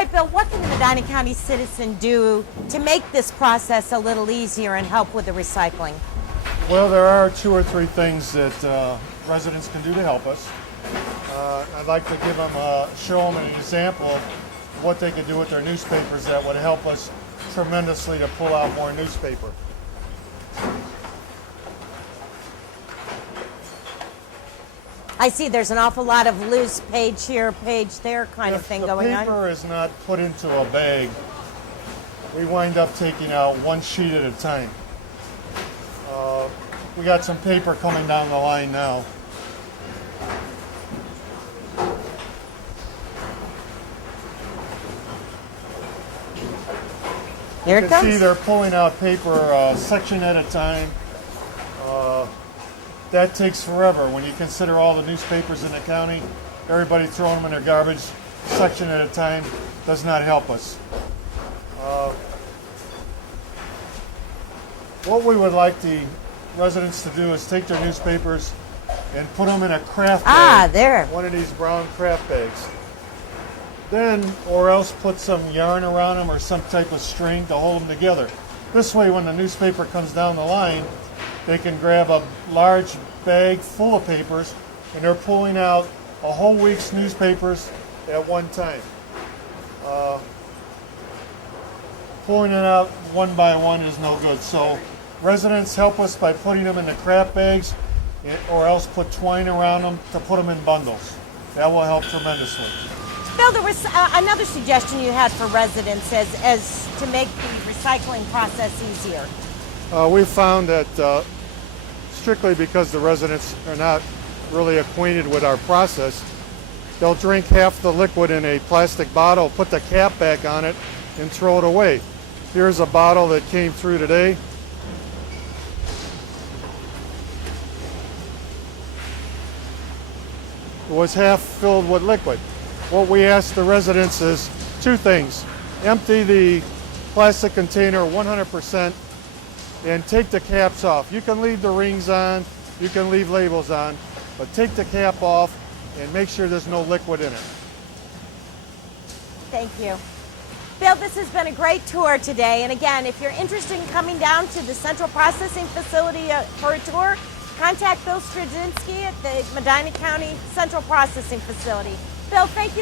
right, Bill, what can the Medina County citizen do to make this process a little easier and help with the recycling? Well, there are 2 or 3 things that residents can do to help us. I'd like to give them, show them an example of what they could do with their newspapers that would help us tremendously to pull out more newspaper. I see there's an awful lot of loose page here, page there kind of thing going on. If the paper is not put into a bag, we wind up taking out 1 sheet at a time. We got some paper coming down the line now. Here it You can see comes. they're pulling out paper section at a time. That takes forever. When you consider all the newspapers in the county, everybody throwing them in their garbage section at a time does not help us. What we would like the residents to do is take their newspapers and put them in a craft bag. There. One of these brown craft bags. Then, or else put some yarn around them or some type of string to hold them together. This way, when the newspaper comes down the line, they can grab a large bag full of papers and they're pulling out a whole week's newspapers at one time. Pulling it out one by one is no good. So residents help us by putting them in the craft bags or else put twine around them to put them in bundles. That will help tremendously. Bill, there was another suggestion you had for residents as to make the recycling process easier. We've found that strictly because the residents are not really acquainted with our process, they'll drink half the liquid in a plastic bottle, put the cap back on it, and throw it away. Here's a bottle that came through today. It was half filled with liquid. What we ask the residents is 2 things. Empty the plastic container 100% and take the caps off. You can leave the rings on, you can leave labels on, but take the cap off and make sure there's no liquid in it. Thank you. Bill, this has been a great tour today. And again, if you're interested in coming down to the Central Processing Facility for a tour, contact Bill Straczynski at the Medina County Central Processing Facility. Bill, thank you.